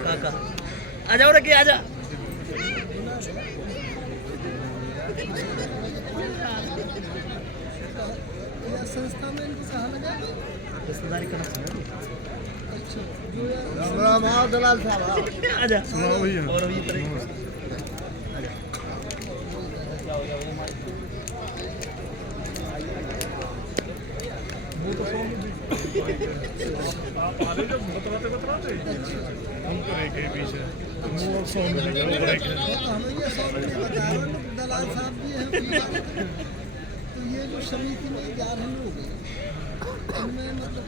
काका आ जाओ रे, आ जा। संस्था में इनको सहा लगा रिश्तेदारी करना। राम राम दलाल साहब आ जा। और अभी दलाल साहब भी हैं। तो ये जो समिति में 11 लोग हैं, उनमें मतलब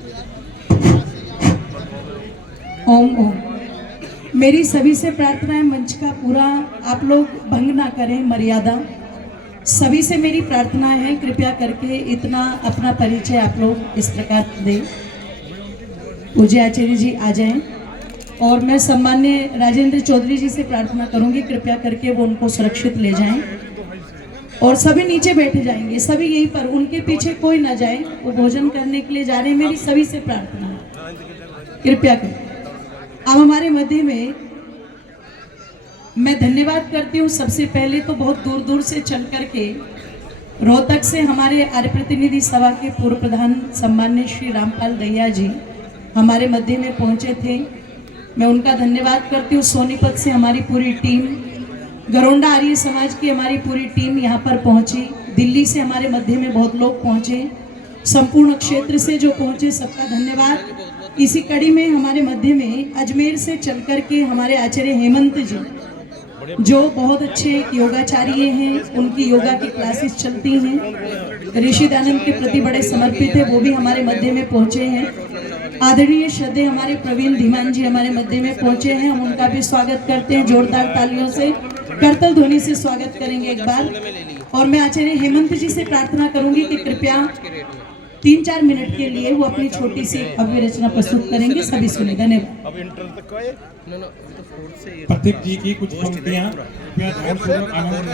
ओम ओम। मेरी सभी से प्रार्थना है, मंच का पूरा आप लोग भंग ना करें मर्यादा। सभी से मेरी प्रार्थना है, कृपया करके इतना अपना परिचय आप लोग इस प्रकार दें। पूज्य आचार्य जी आ जाएं और मैं सम्मान्य राजेंद्र चौधरी जी से प्रार्थना करूंगी, कृपया करके वो उनको सुरक्षित ले जाएं और सभी नीचे बैठ जाएंगे, सभी यहीं पर, उनके पीछे कोई ना जाए, वो भोजन करने के लिए जा रहे हैं। मेरी सभी से प्रार्थना है, कृपया करें। अब हमारे मध्य में मैं धन्यवाद करती हूँ। सबसे पहले तो बहुत दूर दूर से चल करके रोहतक से हमारे आर्य प्रतिनिधि सभा के पूर्व प्रधान सम्मान्य श्री रामपाल दैया जी हमारे मध्य में पहुंचे थे, मैं उनका धन्यवाद करती हूँ। सोनीपत से हमारी पूरी टीम, गरोंडा आर्य समाज की हमारी पूरी टीम यहाँ पर पहुंची, दिल्ली से हमारे मध्य में बहुत लोग पहुंचे, संपूर्ण क्षेत्र से जो पहुंचे सबका धन्यवाद। इसी कड़ी में हमारे मध्य में अजमेर से चलकर के हमारे आचार्य हेमंत जी जो बहुत अच्छे योगाचार्य हैं, उनकी योगा की क्लासेस चलती हैं, ऋषि दानंद के प्रति बड़े समर्पित है, वो भी हमारे मध्य में पहुंचे हैं। आदरणीय श्रद्धेय हमारे प्रवीण धीमान जी हमारे मध्य में पहुंचे हैं, हम उनका भी स्वागत करते हैं, जोरदार तालियों से करतल ध्वनि से स्वागत करेंगे एक बार। और मैं आचार्य हेमंत जी से प्रार्थना करूंगी कि कृपया 3-4 मिनट के लिए वो अपनी छोटी सी काव्य रचना प्रस्तुत करेंगे, सभी सुने। धन्यवाद। प्रतीक जी की कुछ पंक्तियां ध्यानपूर्वक आनंद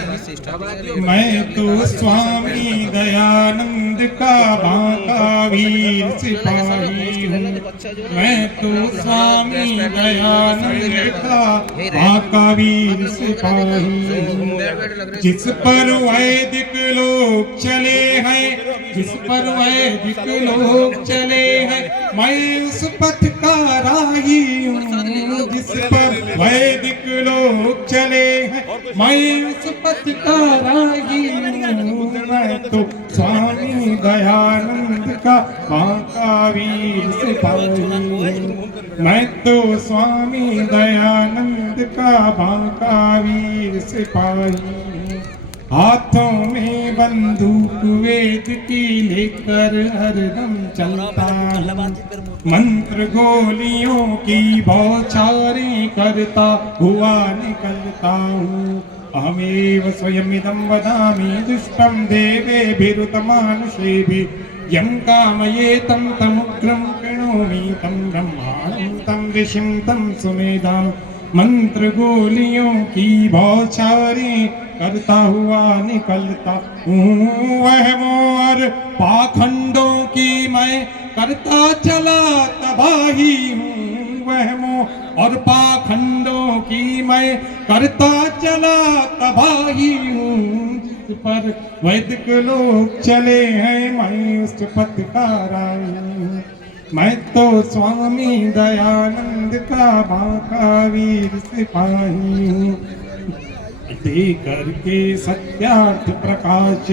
लें। मैं तो स्वामी दयानंद का बांका वीर सिपाही हूँ, मैं तो स्वामी दयानंद का बांका वीर सिपाही हूँ। जिस पर वैदिक लोग चले हैं, जिस पर वैदिक लोग चले हैं, मैं उस पथ का राही हूँ। जिस पर वैदिक लोग चले हैं, मैं उस पथ का राही हूँ। मैं तो स्वामी दयानंद का बांका वीर सिपाही हूँ, मैं तो स्वामी दयानंद का बांका वीर सिपाही हूँ। हाथों में बंदूक वेद की लेकर हरदम चलता हूँ, मंत्र गोलियों की बौछारें करता हुआ निकलता हूँ। अहमेव स्वयमिदं वदामि दुष्टं देवेभिरुतमानुषेभिः, यं कामयेतं तमुग्रं कृणोमि तं ब्रह्माणं तं ऋषिं तं सुमेधां। मंत्र गोलियों की बौछारें करता हुआ निकलता हूँ, वहमों और पाखंडों की मैं करता चला तबाही हूँ। वहमों और पाखंडों की मैं करता चला तबाही हूँ। जिस पर वैदिक लोग चले हैं, मैं उस पथ का राही हूँ। मैं तो स्वामी दयानंद का बांका वीर सिपाही हूँ। दे करके सत्यार्थ प्रकाश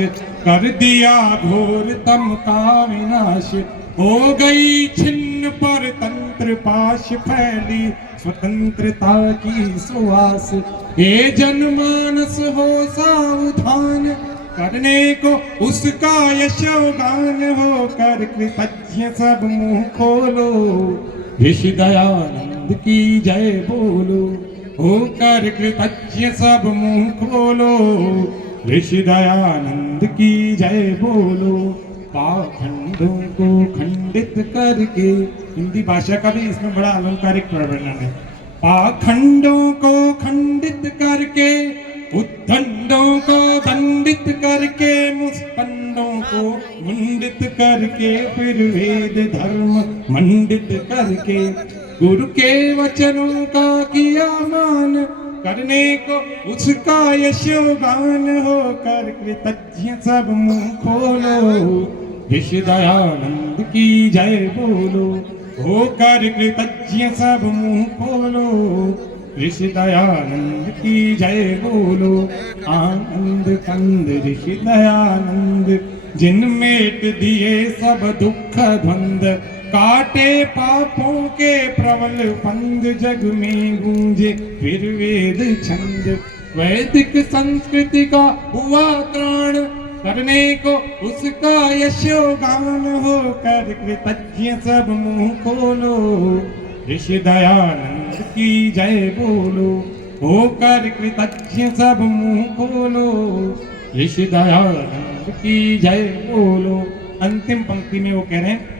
कर दिया घोर तम का विनाश। हो गई छिन्न पर तंत्र पाश, फैली स्वतंत्रता की सुवास। हे जनमानस हो सावधान, करने को उसका यशोगान। हो कर कृतज्ञ सब मुंह खोलो, ऋषि दयानंद की जय बोलो। होकर कृतज्ञ सब मुंह खोलो, ऋषि दयानंद की जय बोलो। पाखंडों को खंडित करके, हिंदी भाषा का भी इसमें बड़ा अलंकारिक वर्णन है। पाखंडों को खंडित करके, उद्दंडों को दंडित करके, मुस्पंडों को मुंडित करके, फिर वेद धर्म मंडित करके, गुरु के वचनों का किया मान, करने को उसका यशोगान। होकर कृतज्ञ सब मुंह खोलो, ऋषि दयानंद की जय बोलो। होकर कृतज्ञ सब मुंह खोलो, ऋषि दयानंद की जय बोलो। आनंद कंद ऋषि दयानंद, जिन मेट दिए सब दुख द्वंद, काटे पापों के प्रबल पंद, जग में गूंजे फिर वेद छंद। वैदिक संस्कृति का हुआ त्राण, करने को उसका यशोगान। होकर कृतज्ञ सब मुंह खोलो, ऋषि दयानंद की जय बोलो। होकर कृतज्ञ सब मुंह खोलो, ऋषि दयानंद की जय बोलो। अंतिम पंक्ति में वो कह रहे हैं,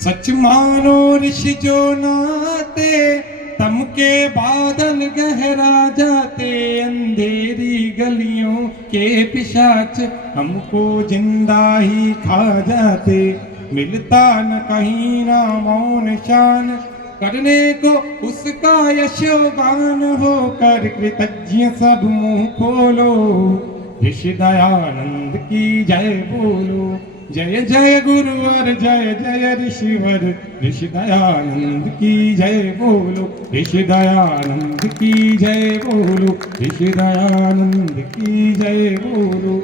सच मानो ऋषि जो नाते, तम के बादल गहरा जाते। अंधेरी गलियों के पिशाच, हमको जिंदा ही खा जाते। मिलता न कहीं नामो निशान, करने को उसका यशोगान। होकर कृतज्ञ सब मुंह खोलो, ऋषि दयानंद की जय बोलो। जय जय गुरुवर जय जय ऋषिवर, ऋषि दयानंद की जय बोलो। ऋषि दयानंद की जय बोलो, ऋषि दयानंद की जय बोलो।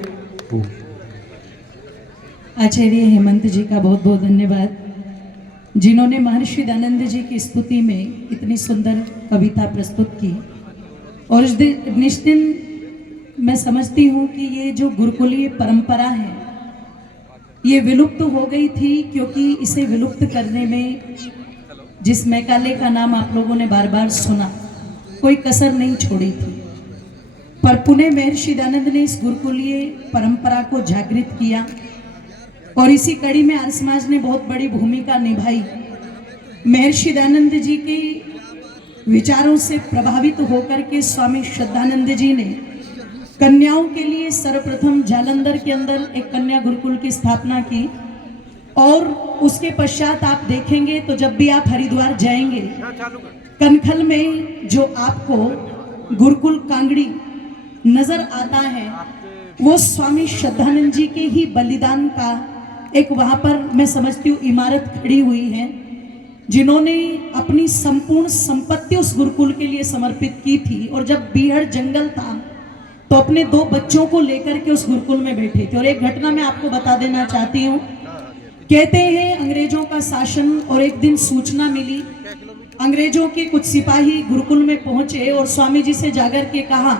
आचार्य हेमंत जी का बहुत बहुत धन्यवाद, जिन्होंने महर्षि दयानंद जी की स्तुति में इतनी सुंदर कविता प्रस्तुत की। और इस दिन मैं समझती हूँ कि ये जो गुरुकुलीय परंपरा है ये विलुप्त हो गई थी, क्योंकि इसे विलुप्त करने में जिस मैकाले का नाम आप लोगों ने बार बार सुना, कोई कसर नहीं छोड़ी थी। पर पुणे महर्षि दयानंद ने इस गुरुकुलीय परंपरा को जागृत किया और इसी कड़ी में आर्य समाज ने बहुत बड़ी भूमिका निभाई। महर्षि दयानंद जी के विचारों से प्रभावित होकर के स्वामी श्रद्धानंद जी ने कन्याओं के लिए सर्वप्रथम जालंधर के अंदर एक कन्या गुरुकुल की स्थापना की। और उसके पश्चात आप देखेंगे तो जब भी आप हरिद्वार जाएंगे, कनखल में जो आपको गुरुकुल कांगड़ी नजर आता है, वो स्वामी श्रद्धानंद जी के ही बलिदान का एक वहां पर मैं समझती हूँ इमारत खड़ी हुई है, जिन्होंने अपनी संपूर्ण संपत्ति उस गुरुकुल के लिए समर्पित की थी। और जब बीहड़ जंगल था तो अपने 2 बच्चों को लेकर के उस गुरुकुल में बैठे थे। और एक घटना मैं आपको बता देना चाहती हूँ। कहते हैं अंग्रेजों का शासन, और एक दिन सूचना मिली, अंग्रेजों के कुछ सिपाही गुरुकुल में पहुंचे और स्वामी जी से जाकर के कहा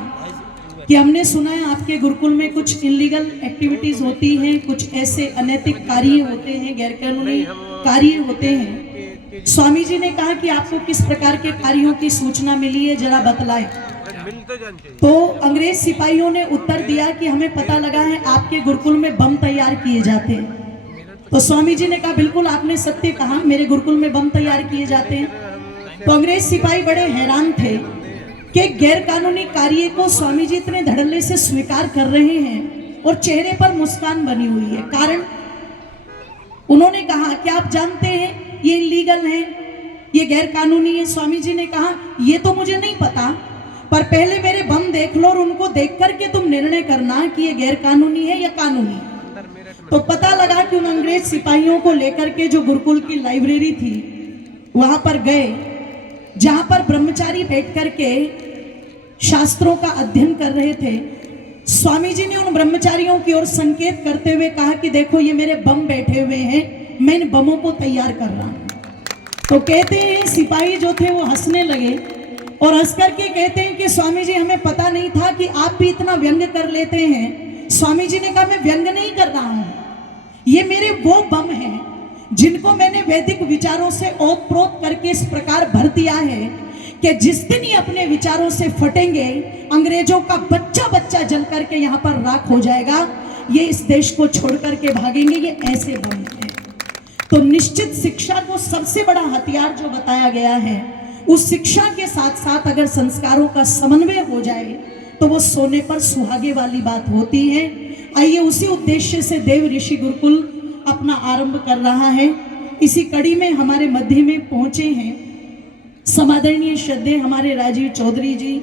कि हमने सुना है आपके गुरुकुल में कुछ इलीगल एक्टिविटीज होती हैं, कुछ ऐसे अनैतिक कार्य होते हैं, गैरकानूनी कार्य होते हैं। स्वामी जी ने कहा कि आपको किस प्रकार के कार्यों की सूचना मिली है, जरा बतलाएं। तो अंग्रेज सिपाहियों ने उत्तर दिया कि हमें पता लगा है आपके गुरुकुल में बम तैयार किए जाते हैं। तो स्वामी जी ने कहा बिल्कुल आपने सत्य कहा, मेरे गुरुकुल में बम तैयार किए जाते हैं। तो अंग्रेज सिपाही बड़े हैरान थे कि गैर कानूनी कार्य को स्वामी जी इतने धड़ल्ले से स्वीकार कर रहे हैं और चेहरे पर मुस्कान बनी हुई है। कारण उन्होंने कहा कि आप जानते हैं ये इलीगल है, ये गैर कानूनी है। स्वामी जी ने कहा ये तो मुझे नहीं पता, पर पहले मेरे बम देख लो और उनको देख करके तुम निर्णय करना कि ये गैर कानूनी है या कानूनी। तो पता लगा कि उन अंग्रेज सिपाहियों को लेकर के जो गुरुकुल की लाइब्रेरी थी वहां पर गए, जहां पर ब्रह्मचारी बैठ करके शास्त्रों का अध्ययन कर रहे थे। स्वामी जी ने उन ब्रह्मचारियों की ओर संकेत करते हुए कहा कि देखो ये मेरे बम बैठे हुए हैं, मैं इन बमों को तैयार कर रहा हूं। तो कहते हैं सिपाही जो थे वो हंसने लगे और हंस करके कहते हैं कि स्वामी जी हमें पता नहीं था कि आप भी इतना व्यंग कर लेते हैं। स्वामी जी ने कहा मैं व्यंग नहीं कर रहा हूं, ये मेरे वो बम हैं जिनको मैंने वैदिक विचारों से ओत प्रोत करके इस प्रकार भर दिया है कि जिस दिन ये अपने विचारों से फटेंगे, अंग्रेजों का बच्चा बच्चा जल करके यहाँ पर राख हो जाएगा, ये इस देश को छोड़ करके भागेंगे, ये ऐसे बम हैं। तो निश्चित शिक्षा को सबसे बड़ा हथियार जो बताया गया है, उस शिक्षा के साथ साथ अगर संस्कारों का समन्वय हो जाए तो वो सोने पर सुहागे वाली बात होती है। आइए उसी उद्देश्य से देव ऋषि गुरुकुल अपना आरंभ कर रहा है। इसी कड़ी में हमारे मध्य में पहुंचे हैं समादरणीय श्रद्धेय हमारे राजीव चौधरी जी,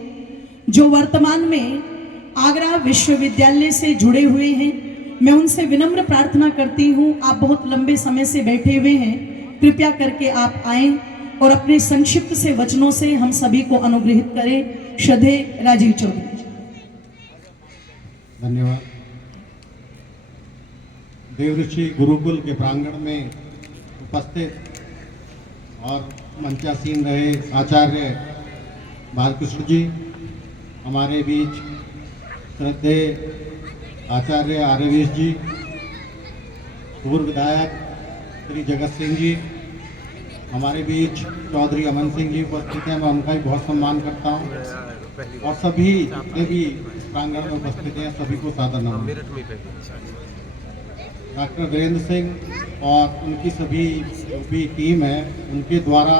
जो वर्तमान में आगरा विश्वविद्यालय से जुड़े हुए हैं। मैं उनसे विनम्र प्रार्थना करती हूँ, आप बहुत लंबे समय से बैठे हुए हैं, कृपया करके आप आएं और अपने संक्षिप्त से वचनों से हम सभी को अनुग्रहित करें। श्रद्धेय राजीव चौधरी। धन्यवाद। देवऋषि गुरुकुल के प्रांगण में उपस्थित और मंचासीन रहे आचार्य बालकृष्ण जी, हमारे बीच श्रद्धेय आचार्य आर्यवीश जी, पूर्व विधायक श्री जगत सिंह जी, हमारे बीच चौधरी अमन सिंह जी उपस्थित हैं। मैं उनका भी बहुत सम्मान करता हूँ और सभी जितने भी इस प्रांगण में उपस्थित हैं सभी को सादर नमन। डॉक्टर वीरेंद्र सिंह और उनकी सभी जो भी टीम है उनके द्वारा